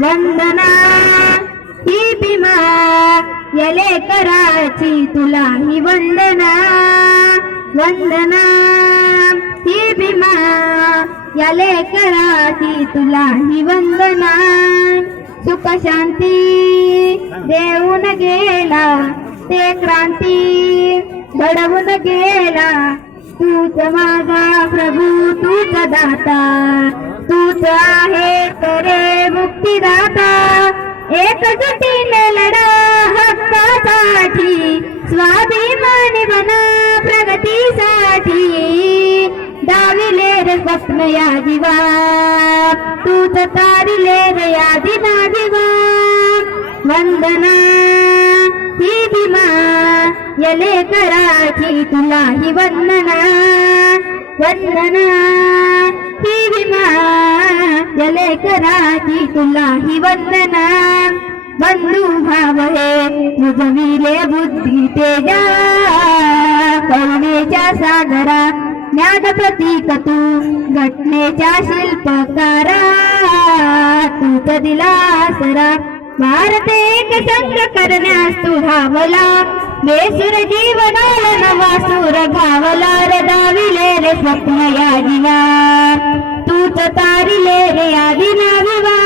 वंदना ही भीमा या लेकराची तुला ही वंदना वंदना ही भीमा या लेकराची तुला ही वंदना सुख शांती देऊन गेला ते क्रांती घडवून गेला तूच माझा प्रभू तूच दाता तूच आहे करे मुक्तिदाता एकजुटीने लढा हक्कासाठी स्वाभिमानी बना प्रगतीसाठी दाविले रे स्वप्न या जीवा तूच तारिले रे या दिना दिवा वंदना ही भीमा या लेकराची तुला ही वंदना वंदना ही भीमा या लेकराची तुला ही वंदना बंधू भाव हे मुजविले बुद्धी तेजा करुणेच्या सागरा ज्ञान प्रतीक तू घटनेच्या शिल्पकारा तूच दिला आसरा भारत एक संघ करण्यास तू धावला बेसुर जीवनाला नवा सूर घावला रे दाविले रे स्वप्न या जीवा तूच तारिले रे आदिना विवा